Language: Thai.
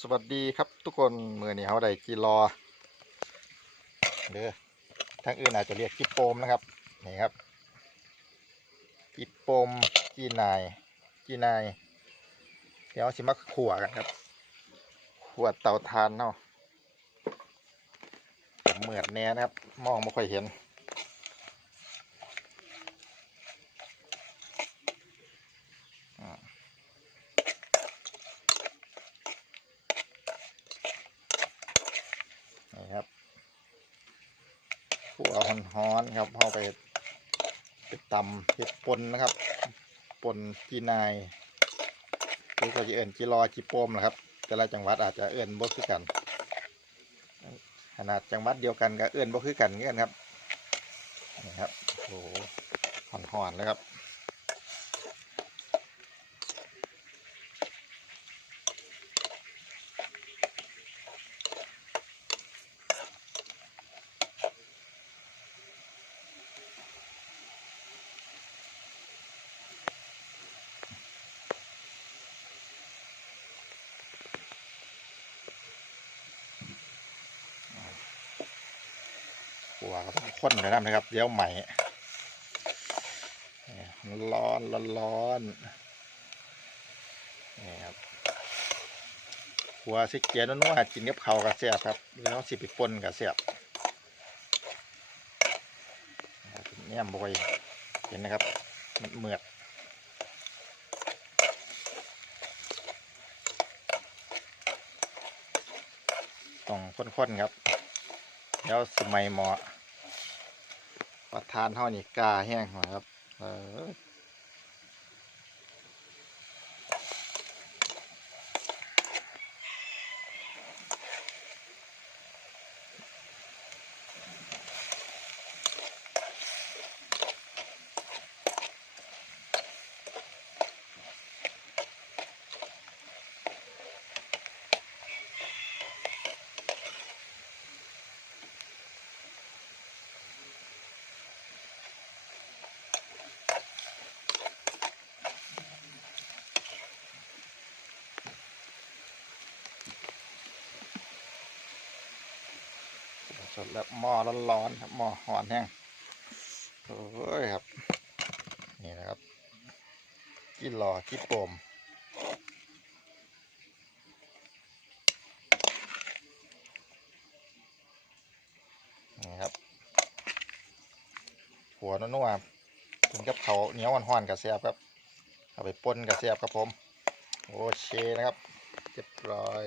สวัสดีครับทุกคนมือนี้เขาได้กีรอเด้อทางอื่นอาจจะเรียกกีโปมนะครับนี่ครับกีโปมกีนายกีนายเดี๋ยวสิมาขั่วกันครับขั่วเตาทานเนาะผมเหมือดแน่นะครับ มองไม่ค่อยเห็นครับ ขัวฮ้อนๆครับเข้าไปไปตำเห็ดปนนะครับปนจีนายหรือเขาจะเอื่นจีรอจีโปมนะครับ แต่ละจังหวัดอาจจะเอื่นบ่คือกัน ขนาดจังหวัดเดียวกันก็เอื่นบ่คือกันเงี้ยครับนี่ครับโอ้โหห่อนๆเลยครับ ขัวก็ต้องข้นไปน้ำนะครับเดี๋ยวใหม่ร้อนร้อนร้อนนี่ครับขัวสิเกียนนัวๆกินกับเขากับเสียบครับแล้วสิไปปนกับเสียบเนี่ยบอยเห็นนะครับมันเหมือดต้องข้นๆครับ แล้วสมัยหมอประธานเท่านี้กล้าแห้งหน่อครับ เออ สดแล้วหม้อร้อนๆครับหม้อหอนแห้งโอ้ยครับนี่นะครับกินหล่อกินโปมนี่ครับ หัวนัวๆกินกับเขาเหนียวห่อนๆกับเสียบครับเอาไปป่นกับเสียบครับผม โอเคนะครับเรียบร้อย